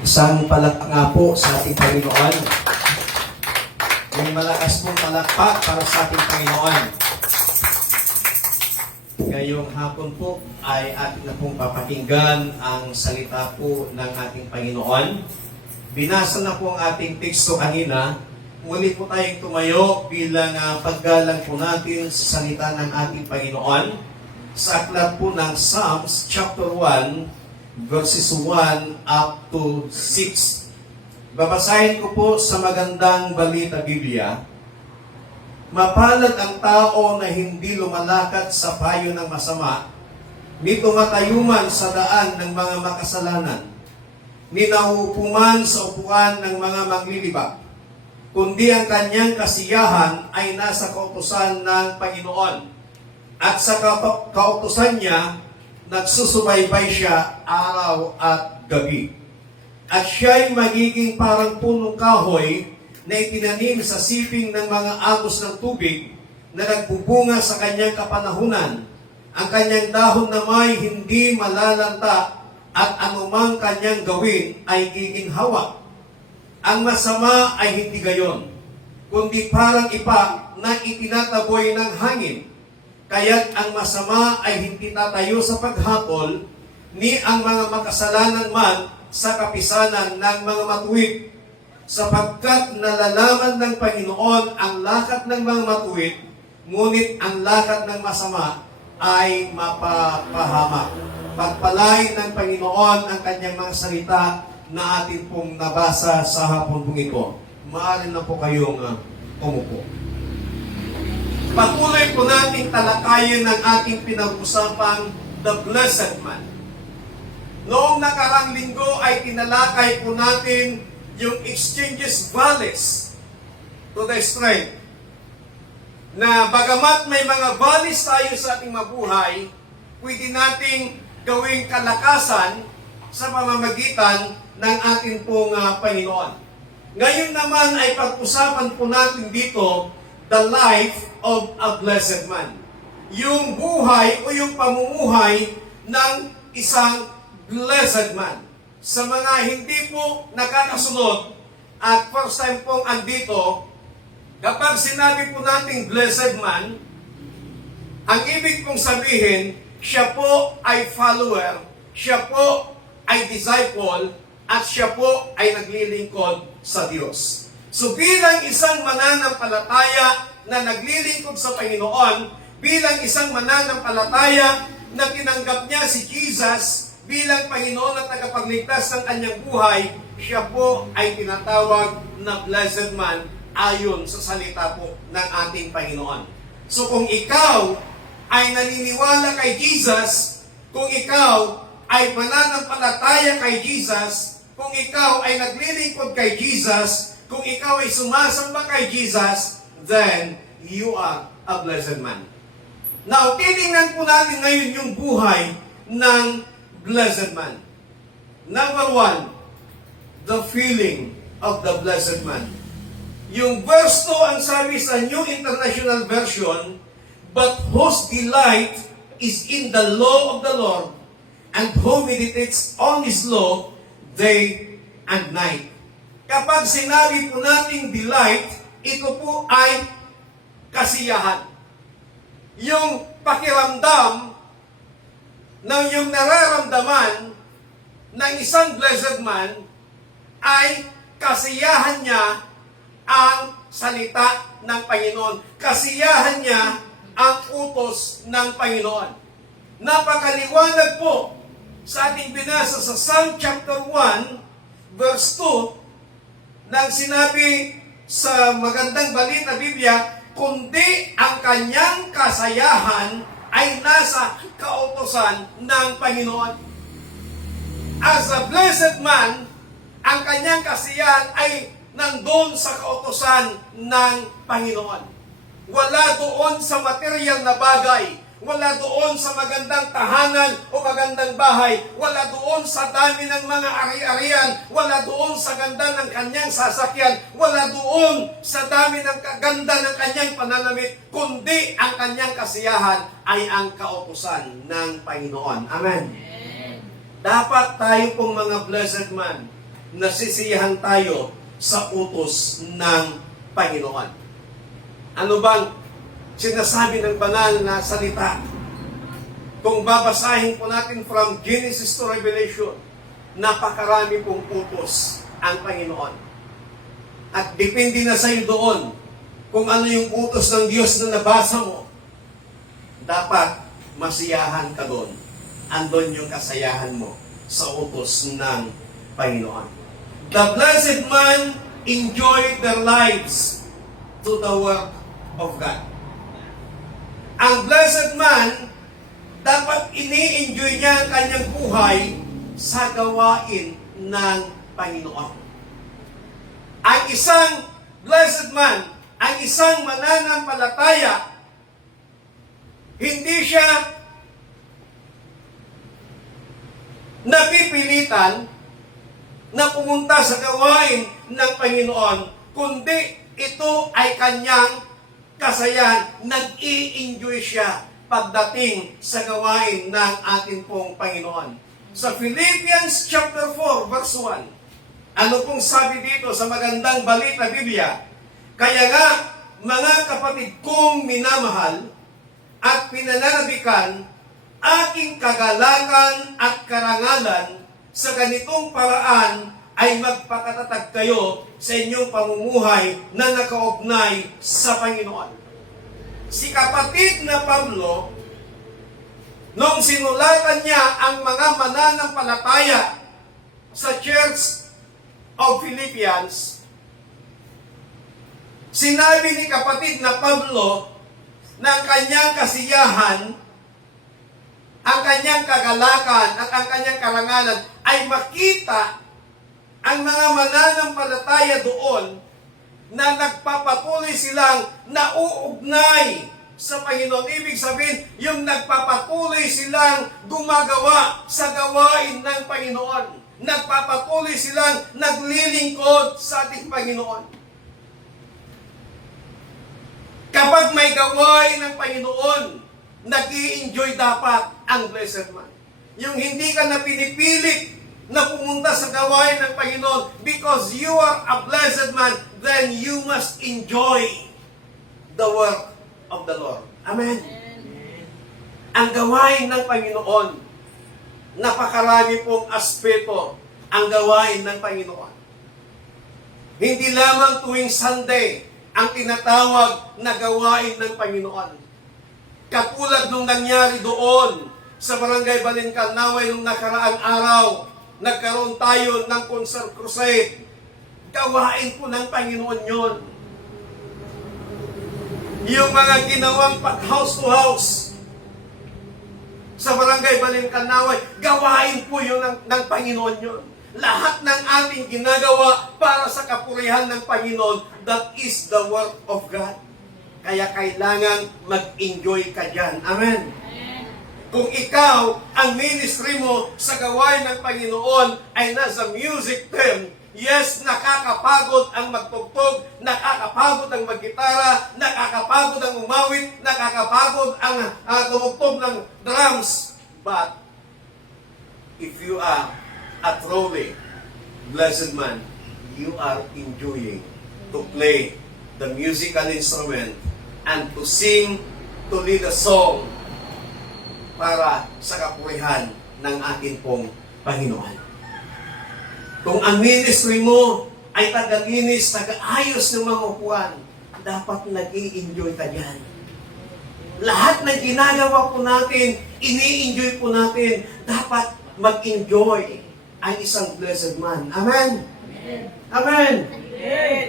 Isang palakpak nga po sa ating Panginoon. May malakas pong palakpak para sa ating Panginoon. Ngayong hapon po ay ating na pong papakinggan ang salita po ng ating Panginoon. Binasa na po ang ating teksto kanina. Muli po tayong tumayo bilang paggalang po natin sa salita ng ating Panginoon. Sa aklat po ng Psalms chapter 1, verses 1 up to 6. Babasahin ko po sa magandang balita Biblia. Mapalad ang tao na hindi lumalakad sa payo ng masama, ni tumatayuman sa daan ng mga makasalanan, ni nahupuman sa upuan ng mga manglilibak, kundi ang kanyang kasiyahan ay nasa kautusan ng Panginoon, at sa kautusan niya nagsusubaybay siya araw at gabi. At siya'y magiging parang punong kahoy na itinanim sa siping ng mga agos ng tubig na nagbubunga sa kanyang kapanahunan. Ang kanyang dahon na may hindi malalanta at anumang kanyang gawin ay giginhawa. Ang masama ay hindi gayon, kundi parang ipa na itinataboy ng hangin. Kaya't ang masama ay hindi tatayo sa paghatol, ni ang mga makasalanan man sa kapisanan ng mga matuwid. Sapagkat nalalaman ng Panginoon ang lakad ng mga matuwid, ngunit ang lakad ng masama ay mapapahamak. Pagpalain ng Panginoon ang kanyang mga salita na atin pong nabasa sa hapon pong ito. Maaari na po kayong umupo. Patuloy po natin talakayin ng ating pinag-usapang The Blessed Man. Noong nakarang linggo ay tinalakay po natin yung exchanges valleys to the strength. Na bagamat may mga valleys tayo sa ating mabuhay, pwede nating gawing kalakasan sa pamamagitan ng ating pong Panginoon. Ngayon naman ay pag-usapan po natin dito the life of a blessed man. Yung buhay o yung pamumuhay ng isang blessed man. Sa mga hindi po nakakasunod at first time pong andito, kapag sinabi po nating blessed man, ang ibig pong sabihin, siya po ay follower, siya po ay disciple, at siya po ay naglilingkod sa Diyos. So bilang isang mananampalataya na naglilingkod sa Panginoon, bilang isang mananampalataya na tinanggap niya si Jesus bilang Panginoon at tagapagligtas ng kanyang buhay, siya po ay tinatawag na blessed man ayon sa salita po ng ating Panginoon. So kung ikaw ay naniniwala kay Jesus, kung ikaw ay mananampalataya kay Jesus, kung ikaw ay naglilingkod kay Jesus, kung ikaw ay sumasamba kay Jesus, then you are a blessed man. Now, titingnan po natin ngayon yung buhay ng blessed man. Number 1, the feeling of the blessed man. Yung verse 2 ang sabi sa New International Version, but whose delight is in the law of the Lord, and who meditates on His law day and night. Kapag sinabi po nating delight, ito po ay kasiyahan. Yung pakiramdam ng yung nararamdaman ng isang blessed man ay kasiyahan niya ang salita ng Panginoon. Kasiyahan niya ang utos ng Panginoon. Napakaliwanag po sa ating binasa sa Psalm chapter 1, verse 2, nang sinabi sa magandang balita Biblia, kundi ang kanyang kasayahan ay nasa kautusan ng Panginoon. As a blessed man, ang kanyang kasiyahan ay nandun sa kautusan ng Panginoon. Wala doon sa material na bagay, wala doon sa magandang tahanan o magandang bahay, wala doon sa dami ng mga ari-arian, wala doon sa ganda ng kanyang sasakyan, wala doon sa dami ng kaganda ng kanyang pananamit, kundi ang kanyang kasiyahan ay ang kautusan ng Panginoon. Amen. Dapat tayo pong mga blessed man nasisiyahan tayo sa utos ng Panginoon. Ano bang sinasabi ng banal na salita? Kung babasahin po natin from Genesis to Revelation, napakarami pong utos ang Panginoon. At depende na sa iyo doon kung ano yung utos ng Diyos na nabasa mo. Dapat masiyahan ka doon. Andon yung kasayahan mo sa utos ng Panginoon. The blessed man enjoy their lives to the work of God. Ang blessed man, dapat ini-enjoy niya ang kanyang buhay sa gawain ng Panginoon. Ang isang blessed man, ang isang mananampalataya, hindi siya napipilitan na pumunta sa gawain ng Panginoon, kundi ito ay kanyang kasayahan. Nag-i-enjoy siya pagdating sa gawain ng ating pong Panginoon. Sa Philippians chapter 4, verse 1, ano pong sabi dito sa magandang balita Biblia? Kaya nga, mga kapatid kong minamahal at pinananabikan, aking kagalakan at karangalan sa ganitong paraan ay magpakatatag kayo sa inyong pamumuhay na nakaugnay sa Panginoon. Si kapatid na Pablo, nung sinulatan niya ang mga mananampalataya sa Church of Philippians, sinabi ni kapatid na Pablo na ang kanyang kasiyahan, ang kanyang kagalakan at ang kanyang karangalan ay makita ang mga mananampalataya doon na nagpapatuloy silang nauugnay sa Panginoon. Ibig sabihin, yung nagpapatuloy silang gumagawa sa gawain ng Panginoon. Nagpapatuloy silang naglilingkod sa ating Panginoon. Kapag may gawain ng Panginoon, nag-i-enjoy dapat ang blessed man. Yung hindi ka na pinipilit na pumunta sa gawain ng Panginoon because you are a blessed man, then you must enjoy the work of the Lord. Amen. Ang gawain ng Panginoon, napakarami pong aspeto ang gawain ng Panginoon. Hindi lamang tuwing Sunday ang tinatawag na gawain ng Panginoon. Katulad nung nangyari doon sa Barangay Balincan, Naway nung nakaraang araw, nagkaroon tayo ng concert crusade. Gawain po ng Panginoon yun. Yung mga ginawang house to house sa Barangay Balincan, Naway, gawain po yun ng Panginoon yun. Lahat ng ating ginagawa para sa kapurihan ng Panginoon, that is the work of God. Kaya kailangan mag-enjoy ka dyan. Amen. Kung ikaw, ang ministry mo sa gawain ng Panginoon ay nasa music term, yes, nakakapagod ang magtugtog, nakakapagod ang maggitara, nakakapagod ang umawit, nakakapagod ang tumugtog ng drums. But, if you are a truly blessed man, you are enjoying to play the musical instrument and to sing, to lead a song para sa kapurihan ng ating pong Panginoon. Kung ang ministry mo ay tagalinis, tagaayos ng mga upuan, dapat nag-i-enjoy ka dyan. Lahat ng ginagawa po natin, ini-enjoy po natin, dapat mag-enjoy ang isang blessed man. Amen? Amen? Amen.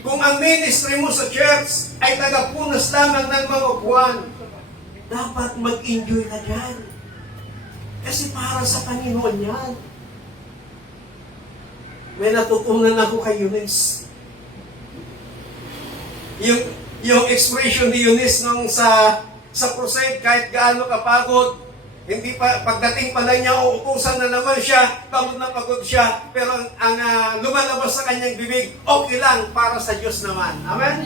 Kung ang ministry mo sa church ay tagapunas lamang ng mga upuan, dapat mag-enjoy ka dyan. Kasi para sa Panginoon yan. May natutunan ako kay Eunice. Yung expression ni Eunice nung sa crusade, kahit gaano kapagod, hindi pa, pagdating pa lang niya, uutusan na naman siya, pagod na pagod siya, pero ang lumalabas sa kanyang bibig, okay lang, para sa Diyos naman. Amen?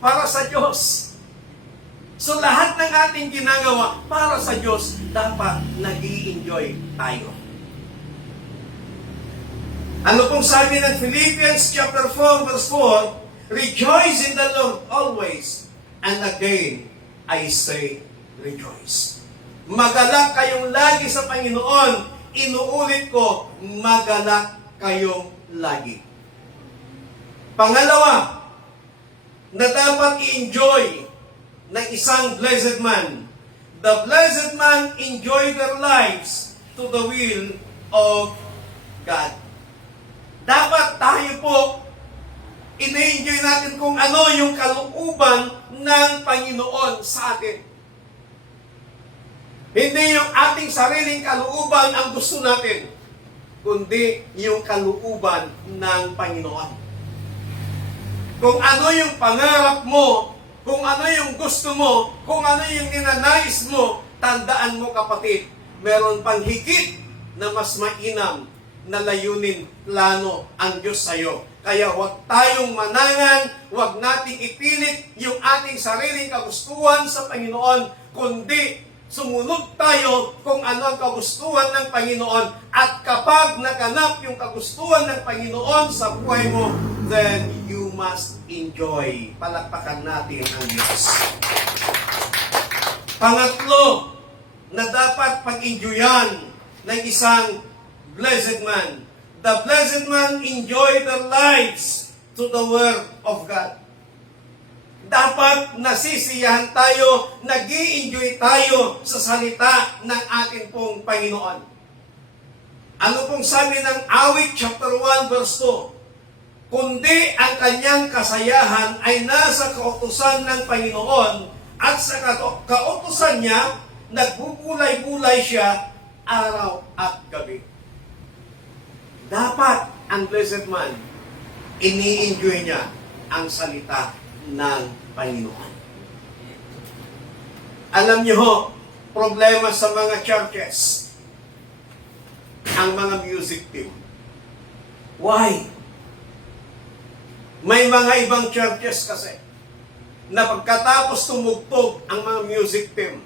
Para sa Diyos. So lahat ng ating ginagawa para sa Diyos, dapat nag-i-enjoy tayo. Ano pong sabi ng Philippians chapter 4 verse 4? Rejoice in the Lord always. And again, I say rejoice. Magalak kayong lagi sa Panginoon. Inuulit ko, magalak kayong lagi. Pangalawa, na dapat i-enjoy ng isang blessed man. The blessed man enjoy their lives to the will of God. Dapat tayo po, ina-enjoy natin kung ano yung kalooban ng Panginoon sa atin. Hindi yung ating sariling kalooban ang gusto natin, kundi yung kalooban ng Panginoon. Kung ano yung pangarap mo, kung ano yung gusto mo, kung ano yung ninanais mo, tandaan mo kapatid, meron pang higit na mas mainam na layunin, plano ang Diyos sa'yo. Kaya huwag tayong manangan, huwag nating ipilit yung ating sariling kagustuhan sa Panginoon, kundi sumunod tayo kung ano ang kagustuhan ng Panginoon. At kapag naganap yung kagustuhan ng Panginoon sa buhay mo, then you must enjoy. Palakpakan natin ang Diyos. Pangatlo, na dapat pag-enjoyan ng isang blessed man. The blessed man enjoy their lives to the Word of God. Dapat nasisiyahan tayo, nag-i-enjoy tayo sa salita ng ating pong Panginoon. Ano pong sabi ng Awit chapter 1 verse 2? Kundi ang kanyang kasayahan ay nasa kautusan ng Panginoon at sa kautusan niya, nagbubulay-bulay siya araw at gabi. Dapat ang blessed man, ini-enjoy niya ang salita ng Panginoon. Alam niyo ho, problema sa mga churches, ang mga music team. Why? May mga ibang churches kasi na pagkatapos tumugtog ang mga music team,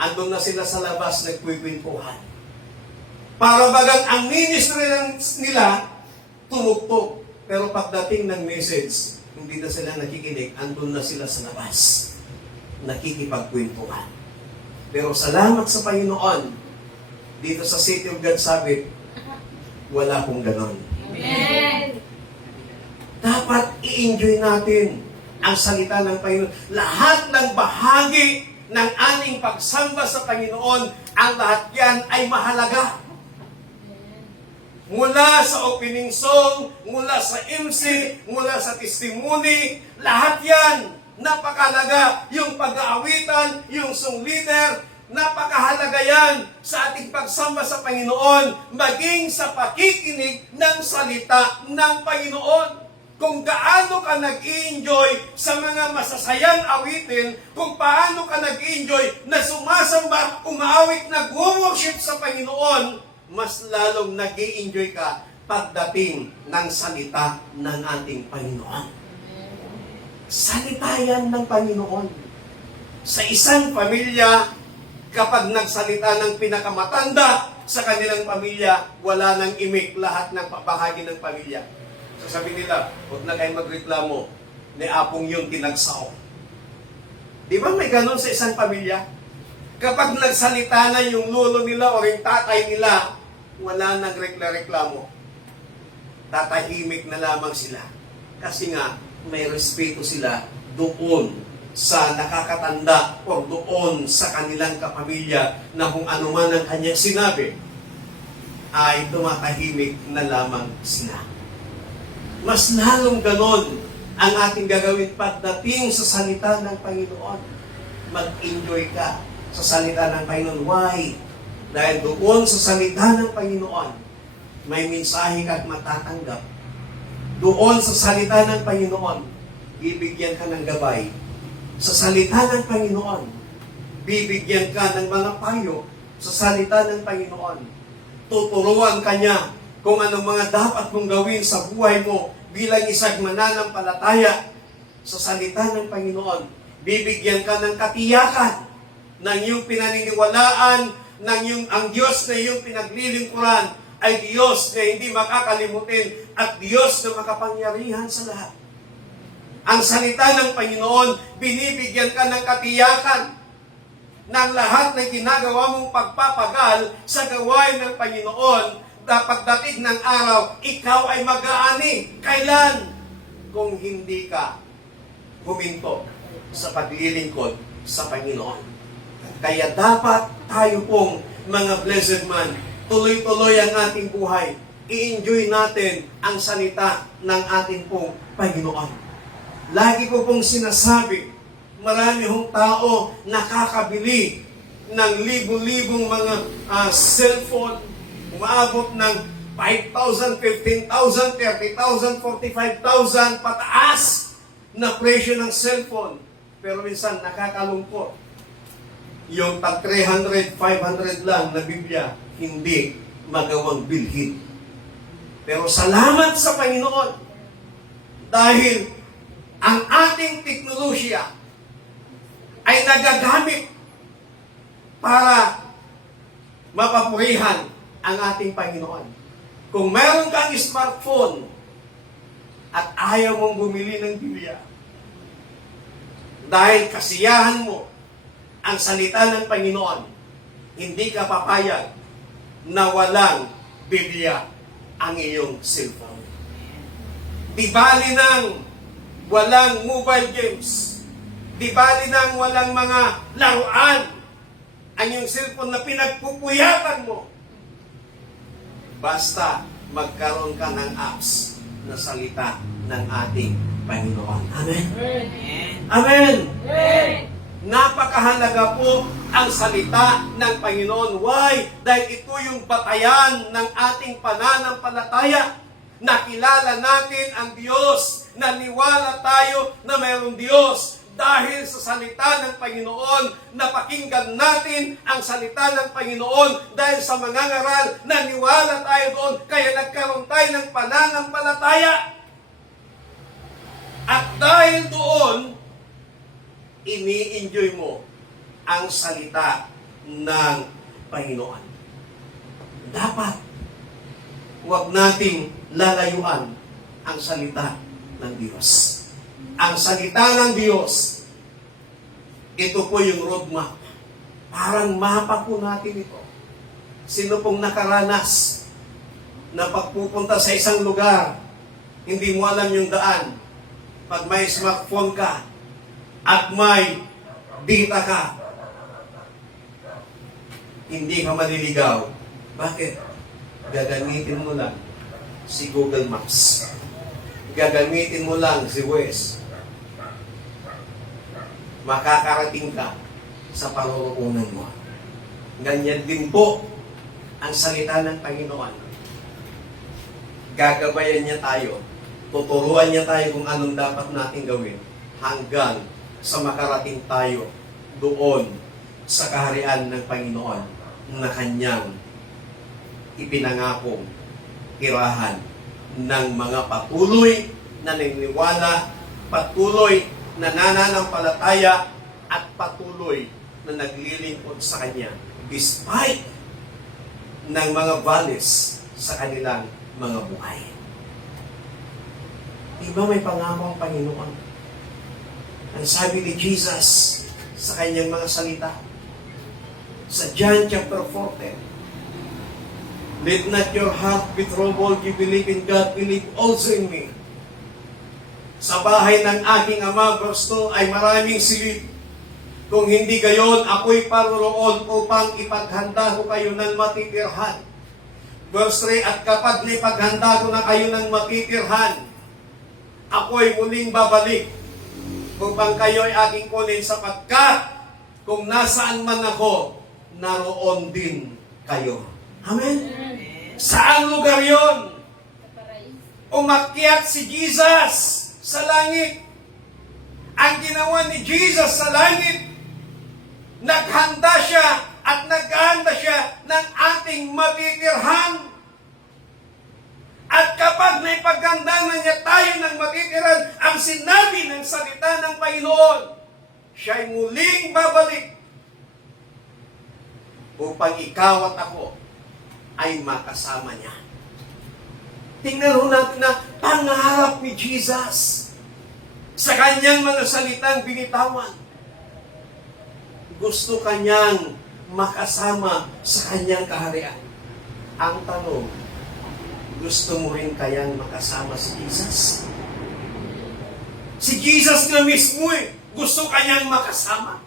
andun na sila sa labas nagkwikwentuhan. Para bagang ang ministry nila tumugtog. Pero pagdating ng message, hindi na sila nakikinig, andun na sila sa labas. Nakikipagkwentuhan. Pero salamat sa Panginoon, dito sa City of God Sabit, wala pong ganon. Amen. Dapat i-enjoy natin ang salita ng Panginoon. Lahat ng bahagi ng ating pagsamba sa Panginoon, ang lahat yan ay mahalaga. Mula sa opening song, mula sa MC, mula sa testimony, lahat yan napakahalaga. Yung pag-aawitan, yung song leader, napakahalaga yan sa ating pagsamba sa Panginoon, maging sa pakikinig ng salita ng Panginoon. Kung gaano ka nag-i-enjoy sa mga masasayang awitin, kung paano ka nag-i-enjoy na sumasamba, umaawit, nag-worship sa Panginoon, mas lalong nag-i-enjoy ka pagdating ng salita ng ating Panginoon. Salita yan ng Panginoon. Sa isang pamilya, kapag nagsalita ng pinakamatanda sa kanilang pamilya, wala nang imik lahat ng bahagi ng pamilya. Sasabi nila, huwag na kayo magreklamo, ni apong yung tinagsao. Di ba may ganun sa isang pamilya? Kapag nagsalita na yung lolo nila o yung tatay nila, wala nang reklamo. Tatahimik na lamang sila. Kasi nga, may respeto sila doon sa nakakatanda o doon sa kanilang kapamilya na kung ano man ang kanyang sinabi, ay tumatahimik na lamang sila. Mas lalong ganon ang ating gagawin pagdating sa salita ng Panginoon. Mag-enjoy ka sa salita ng Panginoon. Why? Dahil doon sa salita ng Panginoon, may mensahe ka at matatanggap. Doon sa salita ng Panginoon, bibigyan ka ng gabay. Sa salita ng Panginoon, bibigyan ka ng mga payo. Sa salita ng Panginoon, tuturuan ka niya kung anong mga dapat mong gawin sa buhay mo bilang isang mananampalataya. Sa salita ng Panginoon, bibigyan ka ng katiyakan ng iyong pinaniniwalaan, ng iyong, ang Diyos na iyong pinaglilingkuran ay Diyos na hindi makakalimutin at Diyos na makapangyarihan sa lahat. Ang salita ng Panginoon, binibigyan ka ng katiyakan ng lahat ng ginagawa mong pagpapagal sa gawain ng Panginoon. Dapat dating ng araw, ikaw ay mag-aani. Kailan? Kung hindi ka huminto sa paglilingkod sa Panginoon. Kaya dapat tayo pong mga blessed man, tuloy-tuloy ang ating buhay. I-enjoy natin ang salita ng ating pong Panginoon. Lagi ko pong sinasabi, marami hong tao nakakabili ng libu-libong mga cellphone, umaabot ng 5,000, 15,000, 30,000, 45,000 pataas na presyo ng cellphone. Pero minsan nakakalungkot. Yung tag 300, 500 lang na Biblia, hindi magawang bilhin. Pero salamat sa Panginoon dahil ang ating teknolohiya ay nagagamit para mapapurihan ang ating Panginoon. Kung meron kang smartphone at ayaw mong bumili ng Biblia, dahil kasiyahan mo ang salita ng Panginoon, hindi ka papayag na walang Biblia ang iyong cellphone. Di bali nang walang mobile games. Di bali nang walang mga laruan ang iyong cellphone na pinagpupuyatan mo. Basta magkaroon ka ng apps na salita ng ating Panginoon. Amen? Amen! Amen! Napakahalaga po ang salita ng Panginoon. Why? Dahil ito yung batayan ng ating pananampalataya. Nakilala natin ang Diyos. Naniwala tayo na mayroong Diyos. Dahil sa salita ng Panginoon, napakinggan natin ang salita ng Panginoon. Dahil sa mga ngaral, naniwala tayo doon. Kaya nagkaroon tayo ng pananampalataya. At dahil doon, ini-enjoy mo ang salita ng Panginoon. Dapat, huwag nating lalayuan ang salita ng Diyos. Ang salita ng Diyos, ito po yung roadmap. Parang mapa po natin ito. Sino pong nakaranas na pagpupunta sa isang lugar, hindi mo alam yung daan. Pag may smartphone ka, at may data ka, hindi ka maliligaw. Bakit? Gagamitin mo lang si Google Maps. Gagamitin mo lang si Waze. Makakarating ka sa paroroonan mo. Ganyan din po ang salita ng Panginoon. Gagabayan niya tayo. Tuturuan niya tayo kung anong dapat natin gawin hanggang sa makarating tayo doon sa kaharian ng Panginoon na Kanyang ipinangakong tirahan ng mga patuloy na naniniwala, patuloy na nananampalataya, at patuloy na naglilingkod sa Kanya despite ng mga valleys sa kanilang mga buhay. Diba may pangako ang Panginoon? Ang sabi ni Jesus sa kanyang mga salita sa John chapter 14, "Let not your heart be troubled, you believe in God, believe also in me. Sa bahay ng aking Ama," verse 2, "ay maraming silid. Kung hindi gayon, ako'y paroroon upang ipaghanda ko kayo ng matitirhan." Verse 3, "At kapag naipaghanda ko na kayo ng matitirhan, ako'y muling babalik upang kayo'y aking kunin, sapagkat kung nasaan man ako, naroon din kayo." Amen? Saan lugar yon? Umakyat si Jesus sa langit. Ang ginawa ni Jesus sa langit, naghanda siya at naghanda siya ng ating matitirhan. At kapag naipaganda na niya tayo ng matitirhan, ang sinabi ng salita ng Panginoon, siya'y muling babalik upang ikaw at ako ay makasama niya. Tingnan ho natin na pangarap ni Jesus sa kanyang mga salitang binitawan. Gusto kanyang makasama sa kanyang kaharian. Ang tanong, gusto mo rin kayang makasama si Jesus? Si Jesus na mismo gusto kanyang makasama.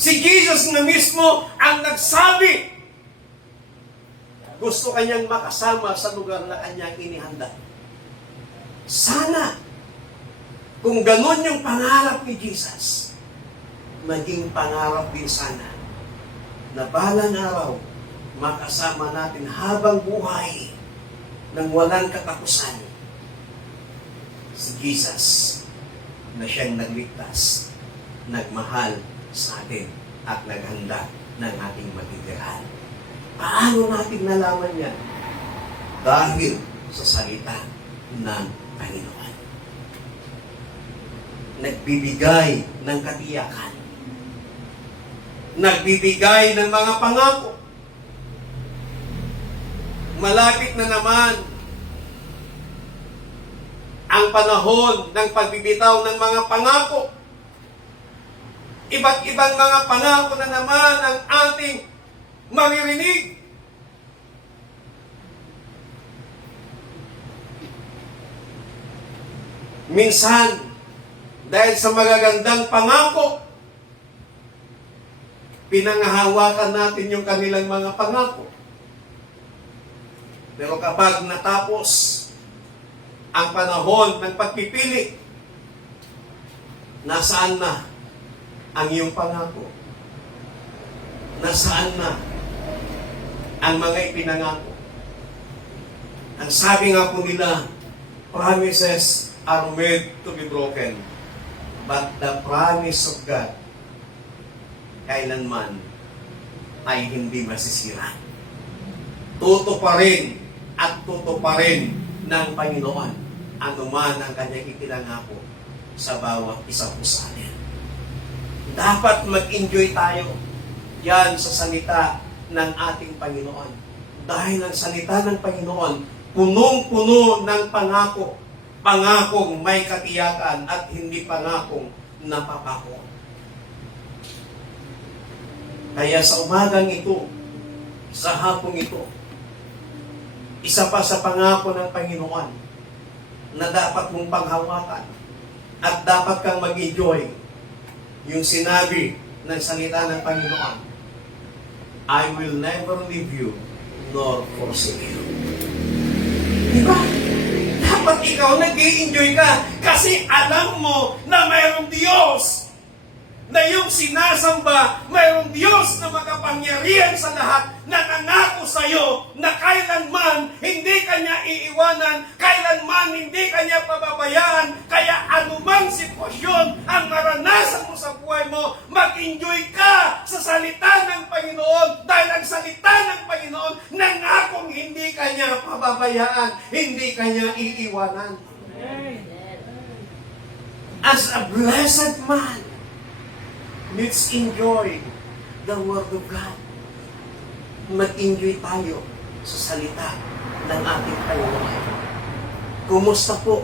Si Jesus na mismo ang nagsabi, gusto kanyang makasama sa lugar na kanyang inihanda. Sana, kung ganun yung pangarap ni Jesus, maging pangarap din sana na balang araw, makasama natin habang buhay ng walang katapusan si Jesus na siyang nagligtas, nagmahal sa atin at naghanda ng ating matitirahan. Paano natin nalaman yan? Dahil sa salita ng Panginoon. Nagbibigay ng katiyakan. Nagbibigay ng mga pangako. Malapit na naman ang panahon ng pagbibitaw ng mga pangako. Iba't ibang mga pangako na naman ang ating maririnig. Minsan, dahil sa magagandang pangako, pinangahawakan natin yung kanilang mga pangako. Pero kapag natapos ang panahon ng pagpipili, nasaan na ang iyong pangako? Nasaan na ang mga ipinangako? Ang sabi nga po nila, promises are made to be broken, but the promise of God kailanman ay hindi masisira. Tutuparin at tutuparin ng Panginoon anuman ang kanyang ipinangako sa bawat isa po sa atin. Dapat mag-enjoy tayo yan sa salita ng ating Panginoon. Dahil ang salita ng Panginoon, punong-puno ng pangako. Pangakong may katiyakan at hindi pangakong napapako. Kaya sa umagang ito, sa hapong ito, isa pa sa pangako ng Panginoon na dapat mong panghawakan at dapat kang mag-enjoy yung sinabi ng salita ng Panginoon, I will never leave you nor forsake you. Diba? Dapat ikaw nag-i-enjoy ka kasi alam mo na mayroong Diyos na yung sinasamba, mayroong Diyos na makapangyarihan sa lahat na nangako sa iyo na kailanman hindi kanya iiwanan, kailanman hindi kanya pababayaan. Kaya anumang sitwasyon ang maranasan mo sa buhay mo, mag-enjoy ka sa salita ng Panginoon dahil ang salita ng Panginoon nangakong hindi kanya pababayaan, hindi kanya iiwanan. As a blessed man, let's enjoy the Word of God. Mag-enjoy tayo sa salita ng ating Panginoon. Kumusta po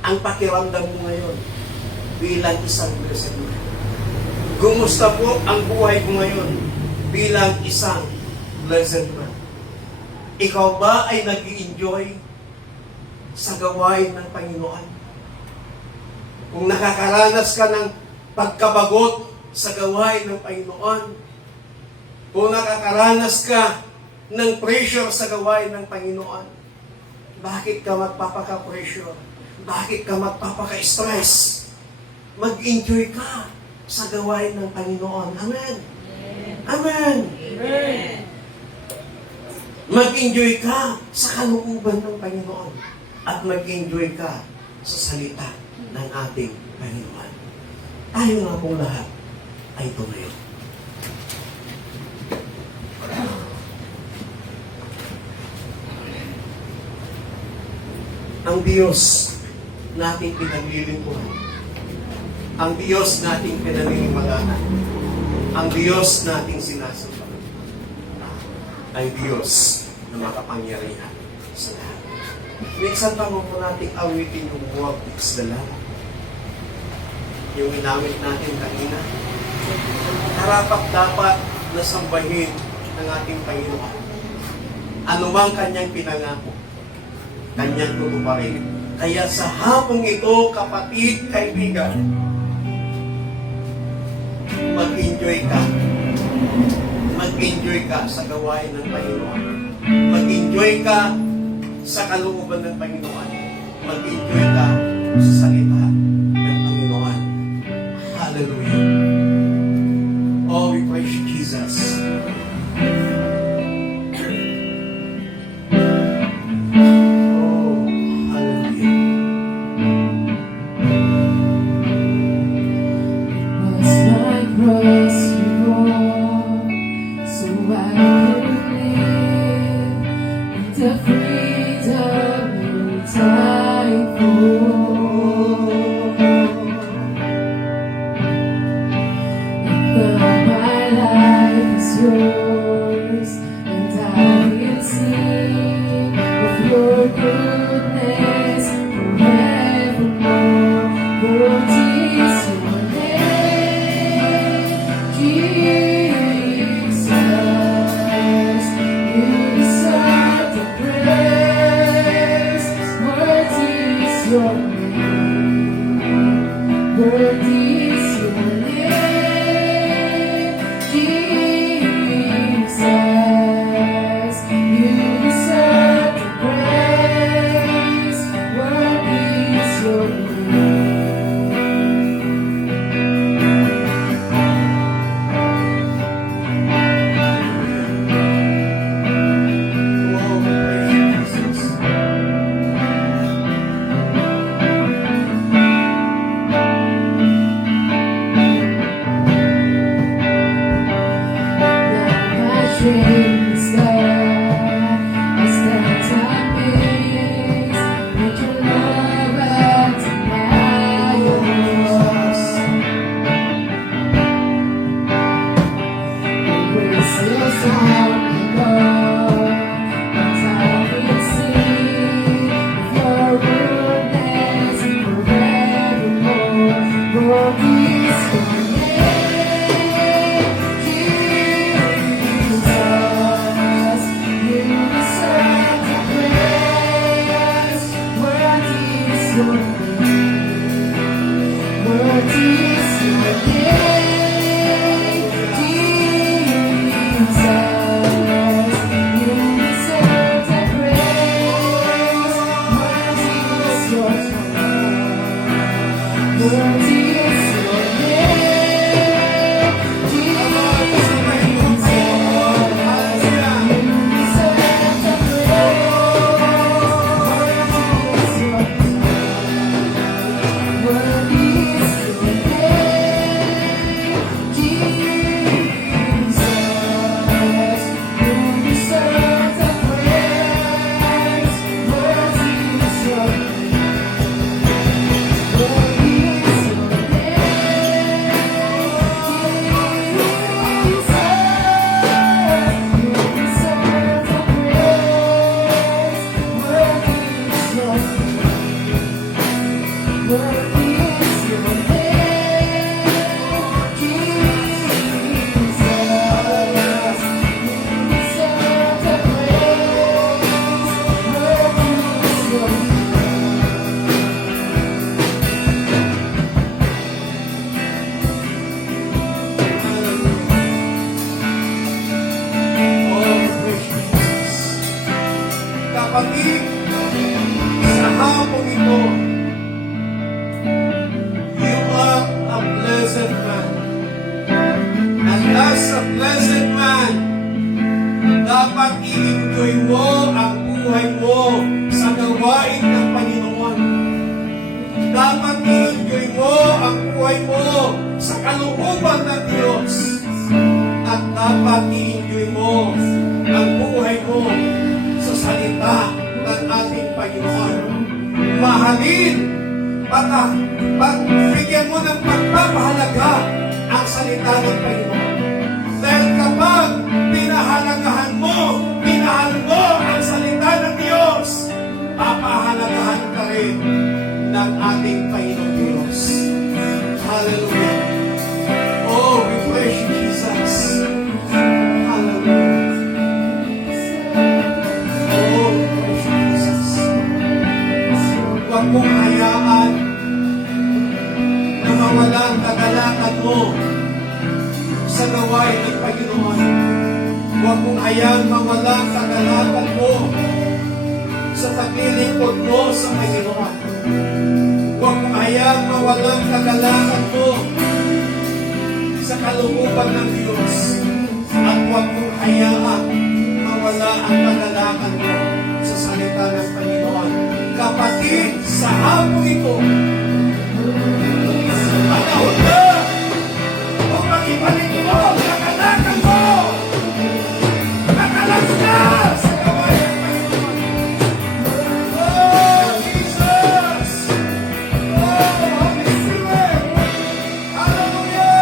ang pakiramdam mo ngayon bilang isang blessed man? Kumusta po ang buhay mo ngayon bilang isang blessed man? Ikaw ba ay nag-enjoy sa gawain ng Panginoon? Kung nakakaranas ka ng pagkabagot sa gawain ng Panginoon, kung nakakaranas ka ng pressure sa gawain ng Panginoon, bakit ka magpapaka-pressure? Bakit ka magpapaka-stress? Mag-enjoy ka sa gawain ng Panginoon. Amen. Amen. Amen. Mag-enjoy ka sa kalooban ng Panginoon at mag-enjoy ka sa salita ng ating Panginoon. Tayo nga pong lahat ay tumayo. Ang Diyos nating pinaglilingkuhan ang Diyos nating pinaniniwalaan, ang Diyos nating sinasamba, ay Diyos na makapangyarihan sa lahat. Minsan pa mo po nating awitin yung walk is the Lamb. Yung inawit natin kanina, karapat dapat na sambahin ng ating Panginoon. Ano mang kanyang pinangako, kanyang tutuparin. Kaya sa hapong ito, kapatid, kaibigan, mag-enjoy ka. Mag-enjoy ka sa gawain ng Panginoon. Mag-enjoy ka sa kalooban ng Panginoon. Mag-enjoy ka sa salita ng Panginoon. Hallelujah. Oh, we praise you, Jesus. Oh, hallelujah. Was my cross you bore, so I could live in the freedom you died for. And now my life is yours, and I will sing of your goodness forevermore. Worthy is your name, Jesus. You deserve the praise. Worthy is your name. Worthy is your name, Jesus. You deserve the praise. Worthy is your Oh, we praise you, Jesus. Now my shame is gone. I stand amazed at your love and denials. Your grace is all my God, and I will sing of your goodness forevermore. Worthy is your name, Jesus. You deserve the praise. Worthy is your name. Worthy is your name, Jesus. You deserve the praise. Worthy is your name. Worthy is your name, Jesus. You deserve the praise. Worthy is your name. Jesus, you deserve the praise. Worthy is your name. Worthy is your Kapatid, sa hapong ito, you are a blessed man. And as a blessed man, dapat i-enjoy mo ang buhay mo sa gawain ng Panginoon. Dapat i-enjoy mo ang buhay mo sa kalooban ng Diyos. At dapat i-enjoy mo ang buhay mo sa salita ng ating Panginoon. Mahalin Bigyan mo ng pagpapahalaga ang salita ng Panginoon. Dahil kapag pinahalagahan mo, pinahal mo ang salita ng Diyos, papahalagahan ka rin ng ating Panginoon Diyos. Hallelujah. Oh, we praise you, Jesus. Hallelujah. Oh, we praise you, Jesus. Huwag mong hayaan na mawala ang kagalakan mo sa gawain ng Panginoon. Huwag mong hayaan mawala ang kagalakan mo sa paglilingkod mo sa Panginoon. Huwag mong hayaan mawala ang kagalakan mo sa kalooban ng Diyos. At huwag mong hayaan mawala ang kagalakan mo sa salita ng Panginoon. Kapatid, sa hapong ito, panahon na upang ibalik mo ang kagalakan mo. Kagalas na sa gawain ng Panginoon. Oh, Jesus! Oh, Holy Spirit! Hallelujah!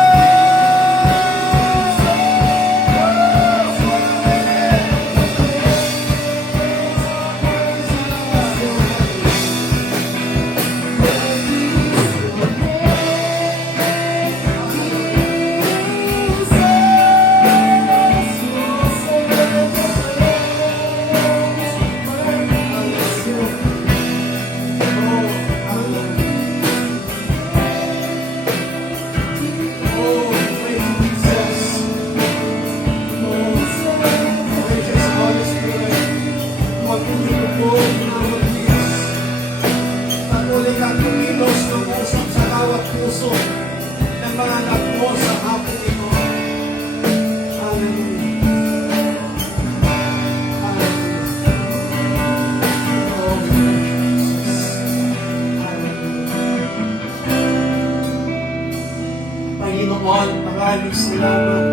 Panginoon, maraming salamat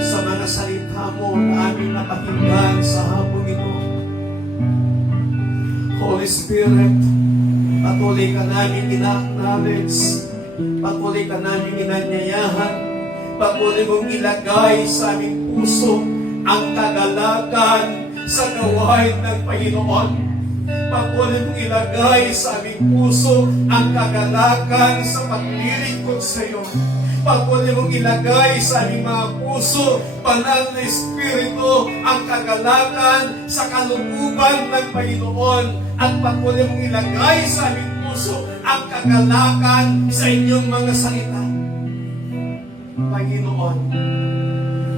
sa mga salita mo na aming napakinggan sa hapon ito. Holy Spirit, patuloy ka namin ina-acknowledge, patuloy ka namin inanyayahan, patuloy mong ilagay sa aming puso ang kagalakan sa gawain ng Panginoon. Patuloy mong ilagay sa aming puso ang kagalakan sa paglilingkod sa iyo. Patuloy mong ilagay sa aming mga puso, banal na Espiritu, ang kagalakan sa kalooban ng Panginoon. At patuloy mong ilagay sa aming puso ang kagalakan sa inyong mga salita. Panginoon,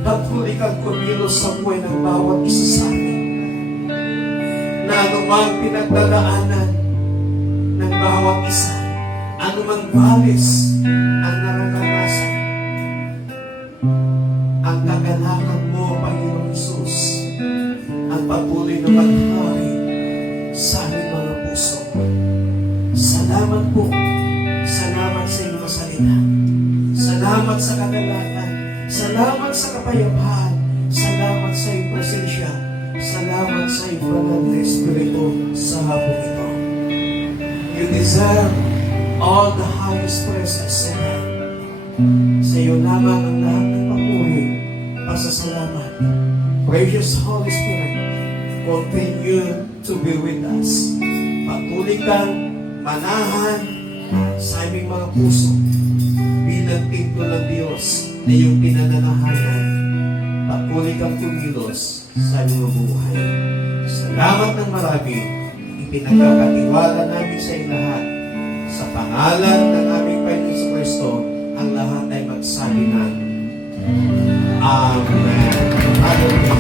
patuloy kang kumilos sa buhay ng bawat isa sa amin. Na anumang pinagdadaanan ng bawat isa, anumang balis ang nararanasan, ang kagalakan mo, Panginoon Jesus, ang patuloy na maghari sa aming mga puso. Salamat po. Salamat sa iyong salita. Salamat sa kagalakan. Salamat sa kapayapaan. Salamat sa iyong presensya. Salamat sa iyong banal na Espiritu sa hapon ito. You deserve all the highest praises, O God. Sa iyo lamang ang lahat ng papuri, pasasalamat. Precious Holy Spirit, continue to be with us. Patuloy kang manahan sa aming mga puso bilang templo ng Diyos na iyong pinananahanan. Patuloy kang kumilos sa aming buhay. Salamat ng marami, ipinagkakatiwala namin sa iyong lahat. Sa pangalan ng aming Panginoon sa Kristo, ang lahat ay magsabi ng Amen. Amen.